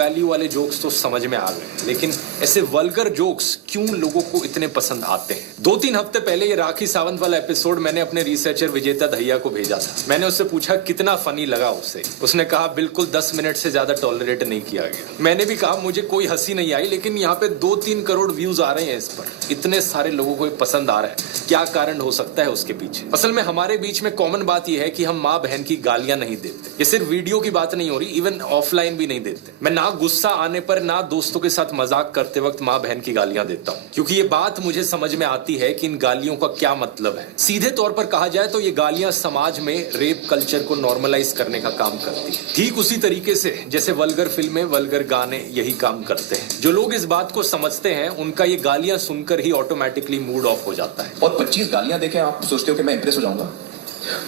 Value वाले jokes तो समझ में आ गए, लेकिन ऐसे वल्गर जोक्स क्यों लोगों को इतने पसंद आते हैं? 2-3 हफ्ते पहले ये राखी सावंत वाला एपिसोड मैंने अपने रिसर्चर विजेता दहिया को भेजा था। मैंने उससे पूछा कितना फनी लगा उसे। उसने कहा बिल्कुल 10 मिनट से ज्यादा टॉलरेट नहीं किया गया। मैंने भी कहा मुझे कोई हंसी नहीं आई, लेकिन यहाँ पे 2-3 करोड़ व्यूज आ रहे हैं इस पर। इतने सारे लोगों को पसंद आ रहा है, क्या कारण हो सकता है उसके पीछे? असल में हमारे बीच में कॉमन बात यह है कि हम माँ बहन की गालियां नहीं देते। ये सिर्फ वीडियो की बात नहीं हो रही, इवन ऑफलाइन भी नहीं देते। मैं ना गुस्सा आने पर ना दोस्तों के साथ मजाक करते वक्त माँ बहन की गालियां देता हूँ, क्योंकि ये बात मुझे समझ में आती है कि इन गालियों का क्या मतलब है। सीधे तौर पर कहा जाए तो ये गालियां समाज में रेप कल्चर को नॉर्मलाइज करने का काम करती है, ठीक उसी तरीके से जैसे वल्गर फिल्में, वल्गर गाने यही काम करते हैं। जो लोग इस बात को समझते हैं उनका ये गालियां सुनकर ही ऑटोमेटिकली मूड ऑफ हो जाता है। और 25 गालियां देके आप सोचते हो कि मैं इंप्रेस हो जाऊंगा?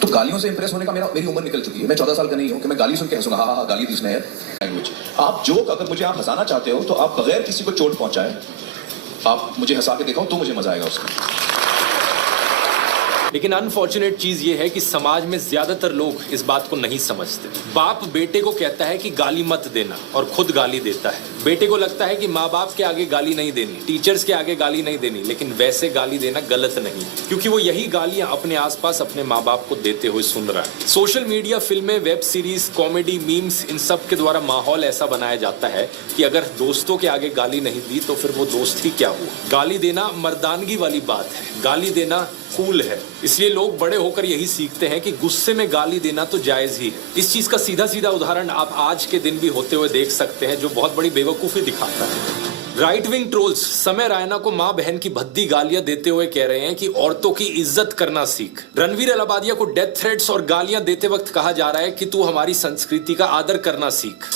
तो गालियों से इंप्रेस होने का मेरी उम्र निकल चुकी है। मैं 14 साल का नहीं हूं कि मैं गाली सुन के हंसूंगा। हाँ गाली दी इसने लैंग्वेज। आप जोक अगर मुझे आप हंसाना चाहते हो तो आप बगैर किसी को चोट पहुंचाए आप मुझे हंसा के दिखाओ तो मुझे मजा आएगा उसमें। लेकिन अनफॉर्चुनेट चीज ये है कि समाज में ज्यादातर लोग इस बात को नहीं समझते। बाप बेटे को कहता है कि गाली मत देना और खुद गाली देता है। बेटे को लगता है कि माँ बाप के आगे गाली नहीं देनी, टीचर्स के आगे गाली नहीं देनी, लेकिन वैसे गाली देना गलत नहीं, क्योंकि वो यही गालियां अपने आसपास अपने माँ बाप को देते हुए सुन रहा है। सोशल मीडिया, फिल्में, वेब सीरीज, कॉमेडी, मीम्स, इन सब के द्वारा माहौल ऐसा बनाया जाता है कि अगर दोस्तों के आगे गाली नहीं दी तो फिर वो दोस्त ही क्या हुआ। गाली देना मर्दानगी वाली बात है, गाली देना कूल है। इसलिए लोग बड़े होकर यही सीखते हैं कि गुस्से में गाली देना तो जायज ही है। इस चीज का सीधा सीधा उदाहरण आप आज के दिन भी होते हुए देख सकते हैं, जो बहुत बड़ी बेवकूफी दिखाता है। राइट विंग ट्रोल्स समय रायना को मां बहन की भद्दी गालियां देते हुए कह रहे हैं कि औरतों की इज्जत करना सीख। रणवीर अलाबादिया को डेथ थ्रेट्स और गालियां देते वक्त कहा जा रहा है कि तू हमारी संस्कृति का आदर करना सीख।